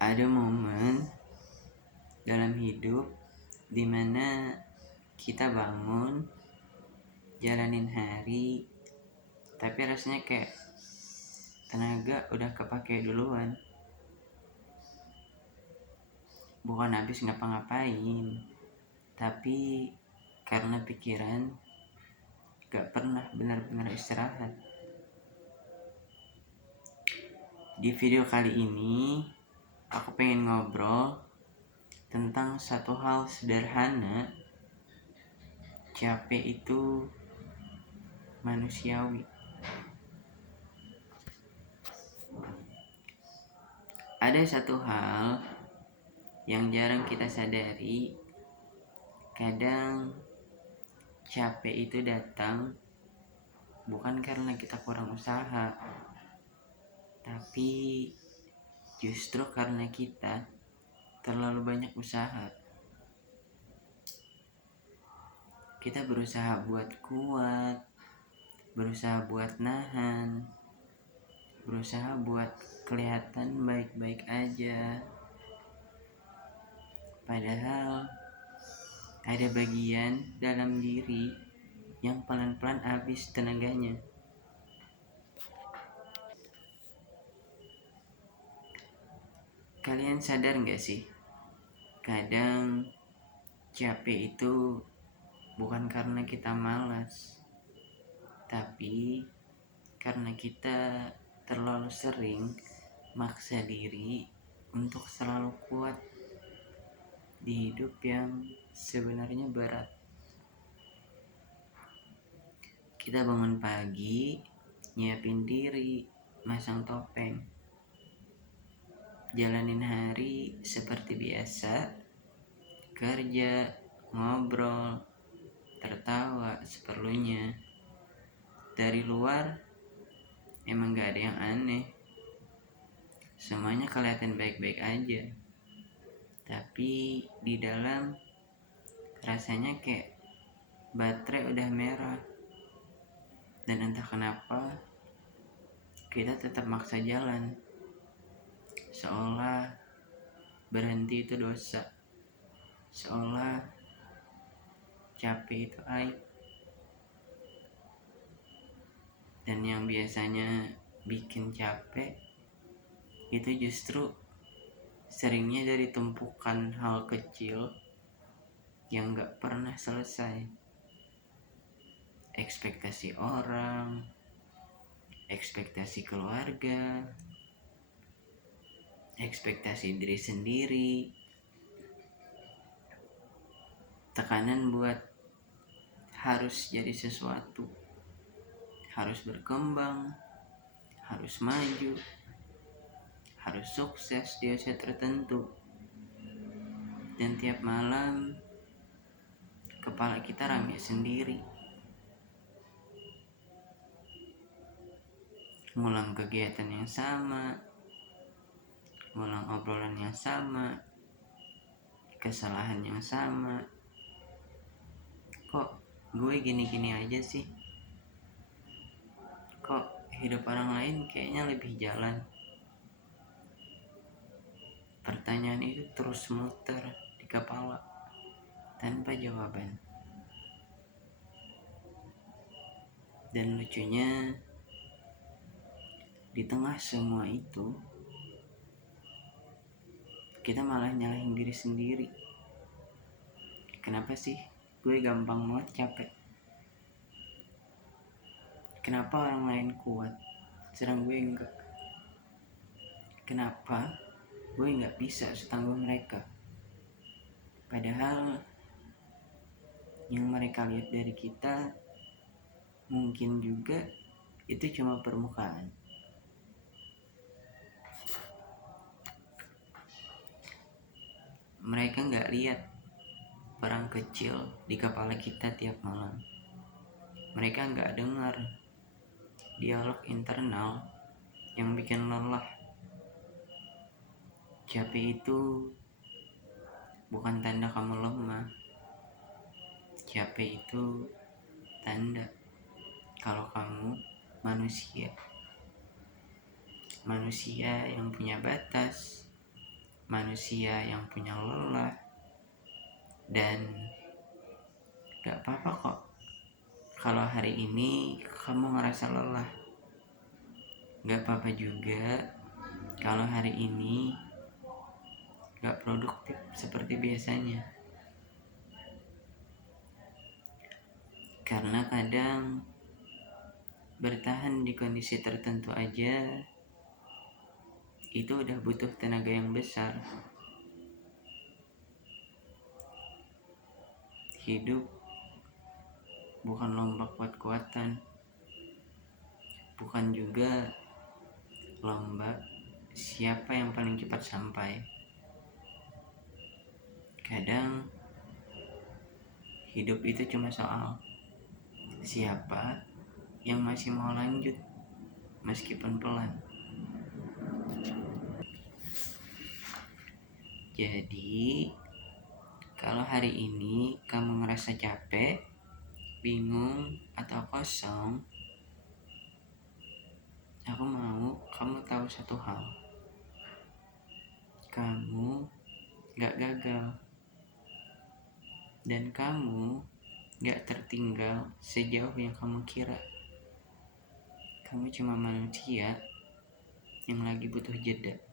Ada momen dalam hidup dimana kita bangun, jalanin hari, tapi rasanya kayak tenaga udah kepake duluan. Bukan habis ngapa-ngapain, tapi karena pikiran gak pernah benar-benar istirahat. Di video kali ini aku pengen ngobrol tentang satu hal sederhana. Capek itu manusiawi. Ada satu hal yang jarang kita sadari. Kadang capek itu datang bukan karena kita kurang usaha, tapi justru karena kita terlalu banyak usaha. Kita berusaha buat kuat, berusaha buat nahan, berusaha buat kelihatan baik-baik aja. Padahal ada bagian dalam diri yang pelan-pelan habis tenaganya. Kalian sadar gak sih? Kadang capek itu bukan karena kita malas, tapi karena kita terlalu sering maksa diri untuk selalu kuat di hidup yang sebenarnya berat. Kita bangun pagi, nyiapin diri, masang topeng, jalanin hari seperti biasa, kerja, ngobrol, tertawa seperlunya. Dari luar emang gak ada yang aneh, semuanya kelihatan baik-baik aja, tapi di dalam rasanya kayak baterai udah merah. Dan entah kenapa kita tetap maksa jalan, seolah berhenti itu dosa, seolah capek itu aib. Dan yang biasanya bikin capek itu justru seringnya dari tumpukan hal kecil yang gak pernah selesai. Ekspektasi orang, ekspektasi keluarga, ekspektasi diri sendiri, tekanan buat harus jadi sesuatu, harus berkembang, harus maju, harus sukses di usia tertentu. Dan tiap malam kepala kita rame sendiri, ngulang kegiatan yang sama, ngulang obrolan yang sama, kesalahan yang sama. Kok gue gini-gini aja sih? Kok hidup orang lain kayaknya lebih jalan? Pertanyaan itu terus muter di kepala tanpa jawaban. Dan lucunya, di tengah semua itu kita malah nyalahin diri sendiri. Kenapa sih gue gampang banget capek? Kenapa orang lain kuat sedang gue enggak? Kenapa gue gak bisa setangguh mereka? Padahal yang mereka lihat dari kita mungkin juga itu cuma permukaan. Mereka gak lihat perang kecil di kepala kita tiap malam. Mereka gak dengar dialog internal yang bikin lelah. Capek itu bukan tanda kamu lemah. Capek itu tanda kalau kamu manusia. Manusia yang punya batas, manusia yang punya lelah, dan gak apa-apa kok kalau hari ini kamu ngerasa lelah. Gak apa-apa juga kalau hari ini gak produktif seperti biasanya. Karena kadang bertahan di kondisi tertentu aja itu udah butuh tenaga yang besar. Hidup bukan lomba kuat-kuatan, bukan juga lomba siapa yang paling cepat sampai. Kadang hidup itu cuma soal siapa yang masih mau lanjut meskipun pelan. Jadi kalau hari ini kamu ngerasa capek, bingung, atau kosong, aku mau kamu tahu satu hal. Kamu gak gagal, dan kamu gak tertinggal sejauh yang kamu kira. Kamu cuma manusia yang lagi butuh jeda.